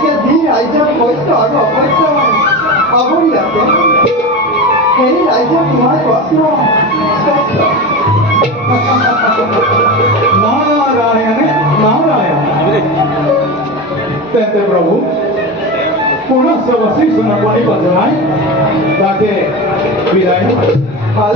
একে দিন রাইজৰ পৈত্ৰ আৰু অপৈত্ৰ আৱৰি আছে। এই ৰাইজৰ তোমাৰ প্ৰশ্ন স্পষ্ট। নারায়ণ নারায়ণ তেন্তে প্রভু পুনঃ সেবাসী সোনাপানি বাজনায় তাকে বিদায় ভাল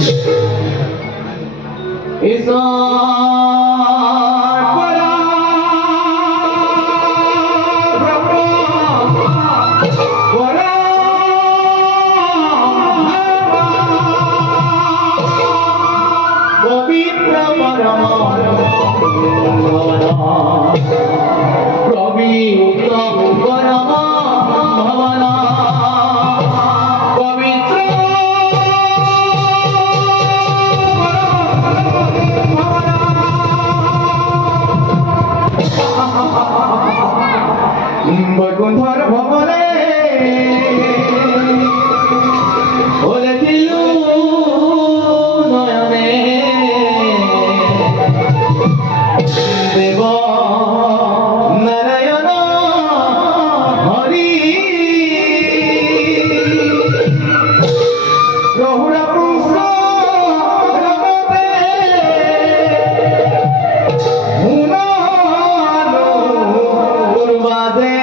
বৈকুণ্ঠর ভবনে বলেছিল নয়নে দেব নারায়ণ হরি রহুরা পুষ্প রমতে হুনালো উর্বাদে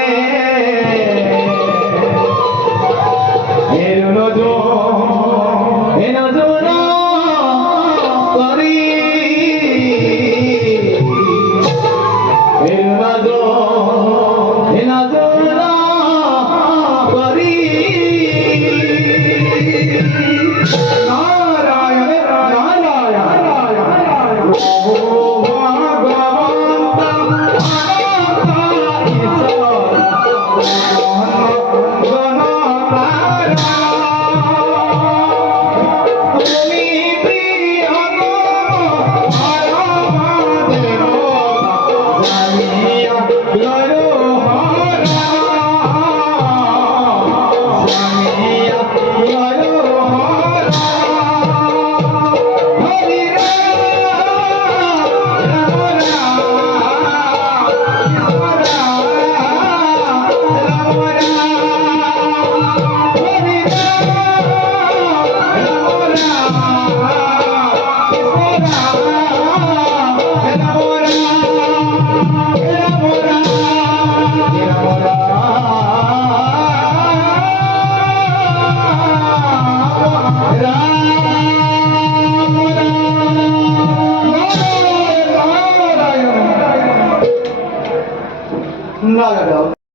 নারায়ণ